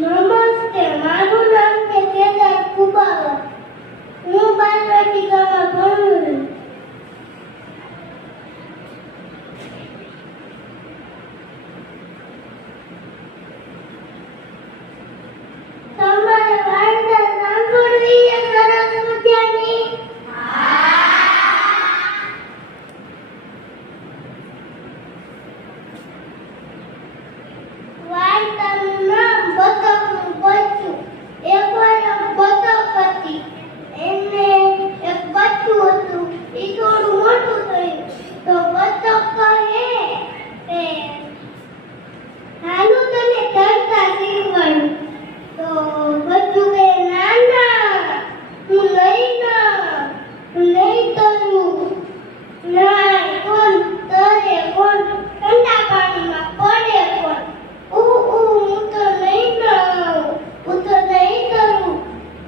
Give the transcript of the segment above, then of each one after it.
નમસ્તે, મારું નામ છે કેદાર કુબાવા. હું બાલવાટિકામાં ભણું છું. તમારે વાર્તા સાંભળવી છે સરસ મજાની? વાર્તાનું નામ બતકનું બચ્ચું. એકવાર એક બતક હતી. એને એક બચ્ચું હતું. એ થોડું મોટું થયું તો બતક કહે કે હાલો તને તરતા શીખવાડું. તો બચ્ચું કહે ના ના, હું નહીં તરું. ના, કોણ તરે, કોણ ઠંડા પાણીમાં પડે, કોણ હું તો નહીં તરું.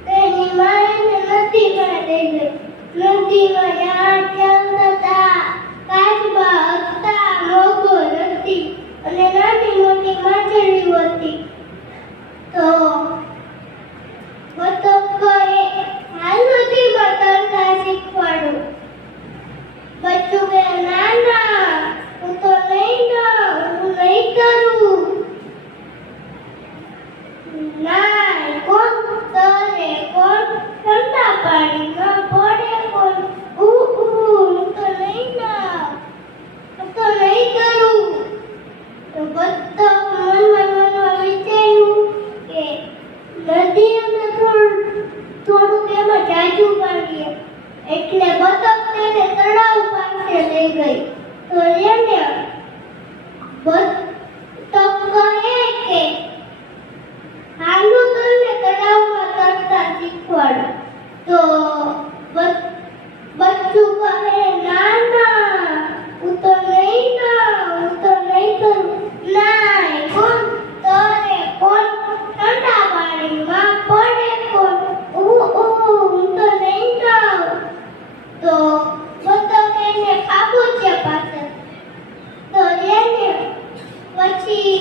તેની માને નદીમાં લઈ ગઈ. નદીમાં યાર ચાલતા હતા, કાચબા હતા, મગર હતી અને નાની મોટી માછલીઓ હતી. તો બતક કહે હાલ નદીમાં તરતા શીખવાડું. બચ્ચું કહે ના ના, હું નહીં તરું. ના, કોણ તરે, કોણ ઠંડા પાણીમાં પડે, કોણ હું તો નહીં તરું. તો બતક મનમાં વિચાર્યું કે નદી અમે થોડુંક એમાં જાજુ પાડીએ. એટલે બતક તેને તળાવ પાસે લઈ ગઈ. તો એને બતક કહે કે હાલું તને તળાવમાં તરતા શીખવાડું. તો બચ્ચું કહે ના ના, હું તો નહીં તરું. ના, કોણ તરે, કોણ ઠંડા પાણીમાં પડે, કોણ હું તો નહીં તરું. તો બતક એને ખાબોચિયા પાસે. તો એને પછી